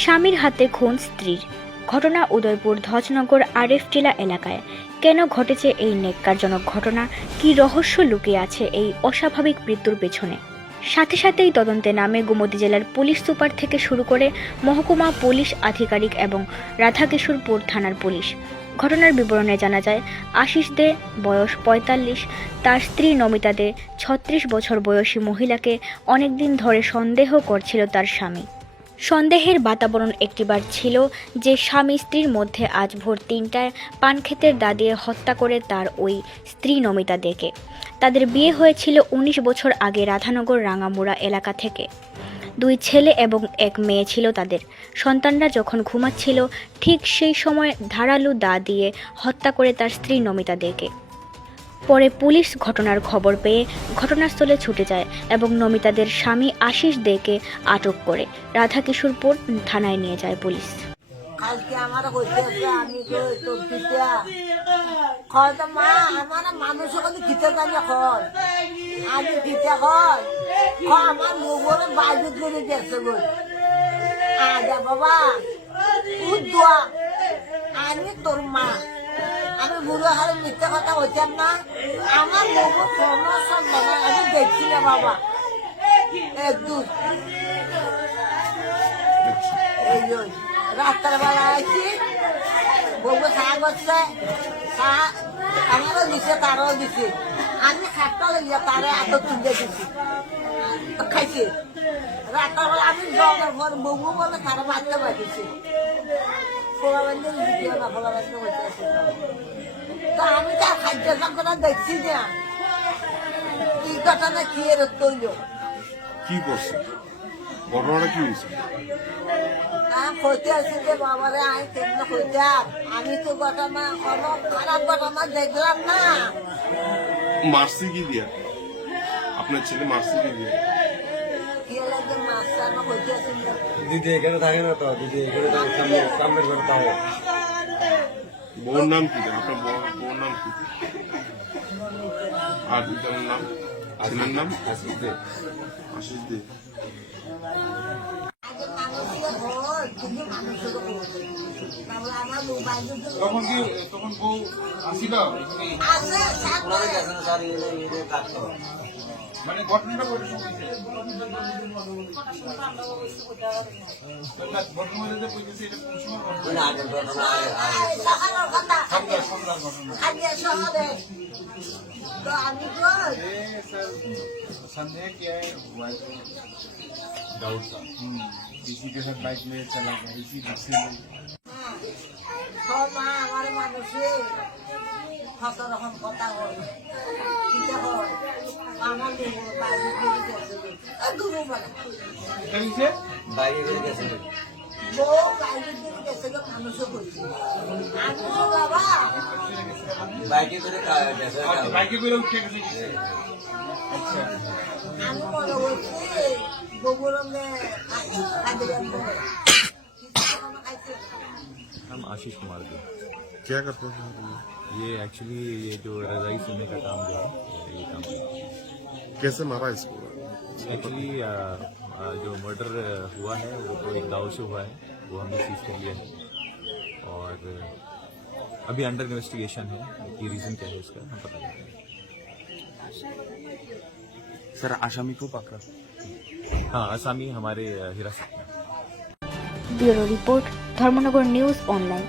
স্বামীর হাতে খুন স্ত্রীর। ঘটনা উদয়পুর ধজনগর আরএফ টিলা এলাকায়। কেন ঘটেছে এই ন্যাক্কারজনক ঘটনা? কি রহস্য লুকিয়ে আছে এই অস্বাভাবিক মৃত্যুর পেছনে? সাথে সাথেই তদন্তে নামে গোমতী জেলার পুলিশ সুপার থেকে শুরু করে মহকুমা পুলিশ আধিকারিক এবং রাধাকিশোরপুর থানার পুলিশ। ঘটনার বিবরণে জানা যায়, আশিস দে বয়স ৪৫, তার স্ত্রী নমিতা দে ৩৬ বছর বয়সী মহিলাকে অনেকদিন ধরে সন্দেহ করছিল তার স্বামী। সন্দেহের বাতাবরণ একটিবার ছিল যে স্বামী স্ত্রীর মধ্যে আজ ভোর ৩টায় পানক্ষেতের দা দিয়ে হত্যা করে তার ওই স্ত্রী নমিতা দেকে। তাদের বিয়ে হয়েছিল ১৯ বছর আগে রাধানগর রাঙামুড়া এলাকা থেকে। ২ ছেলে এবং ১ মেয়ে ছিল তাদের। সন্তানরা যখন ঘুমাচ্ছিল ঠিক সেই সময় ধারালো দা দিয়ে হত্যা করে তার স্ত্রী নমিতা দেকে। পরে পুলিশ ঘটনার খবর পেয়ে ঘটনাস্থলে ছুটে যায় এবং নমিতাদের স্বামী আশিস দেকে আটক করে রাধাকিশোরপুর থানায় নিয়ে যায় পুলিশ। আজকে আমার হইতেছে আমি তো পিতা হয় তো মা আমার মানুষের কথা খিতে জানি হয় আমি খিতে হয় আমার মোগরে বাইরে করে গেছে গো আজা বাবা উদ্দোয়া আমি তোর মা আমি বুড়ো হারে মিথ্যে কথা হইতাম না আমার মোগর সমস্যা মানে আমি দেখছি না বাবা একদম এই রাস্তার বেলা আছি বউকে চা করছে চা আমারও দিছে তারও দিছে আমি খাটটা লইয়া তারে এত তুলে দিছি খাইছে রাস্তার বেলা আমি জমের পর বউ বলে তারা বাচ্চা বাঁচিয়েছে ফোলা বান্ধব দিদিও না ফোলা বান্ধব হইতে আছে তা আমি তার খাদ্য সংকটা দেখছি না কি কথা না কি এর তৈল কি করছে ঘটনাটা কি হয়েছে হইতে আসি যে বাবারে আমি কেমন হইতে আমি তো ঘটনা কোনো খারাপ ঘটনা দেখলাম না মারছি কি দিয়া আপনার ছেলে মারছি কি দিয়া কি লাগে মাছ চানো হইতে আসি দিদি এখানে থাকে না তো দিদি এখানে সামনের ঘরে তাও বউর নাম কি আপনার বউর নাম কি আর পিতার নাম ছেলের নাম আশিস দে আগে মানুষের হয় কিন্তু মানুষের তাহলে আমার মোবাইল তখন বউ আসিল আছে ওনারা গেছেন স্যার এনে কাটতো মানে ঘটনাটা বলে শুনছে বর্তমানে কইতেছে এটা কোন সময় না আগের ঘটনা সকালের কথা সন্ধ্যার ঘটনা আগে শহরে তো আমি কই संदेह क्या है हुआ तो डाउट था किसी के साथ बाइक में चला गया इसी रिक्शे में মা আমার মানুষে কত রকম কথা হয় কিটা হয় আমার বাইরে করে গেছে দূরে বলে कहीं से বাইরে করে গেছেন বউ বাইরে করে গেছে মানুষও করছে আমি তো বাবা বাইকে করে গেছে बाइक पे उठ के किसी अच्छा আমি মনে হচ্ছে গোবরমে খাদ্য हम आशीष कुमार जी। क्या करते हैं ये एक्चुअली ये जो रजाई सुनने का काम जो है ये काम कैसे मारा इसको एक्चुअली जो मर्डर हुआ है वो तो एक दाव से हुआ है, वो हमने सीज कर लिया है और अभी अंडर इन्वेस्टिगेशन है कि रीज़न क्या है इसका हम पता नहीं। सर आसामी को पकड़ा हाँ, आसामी हमारे हिरासत में। Bureau report, Dharmanagar news online.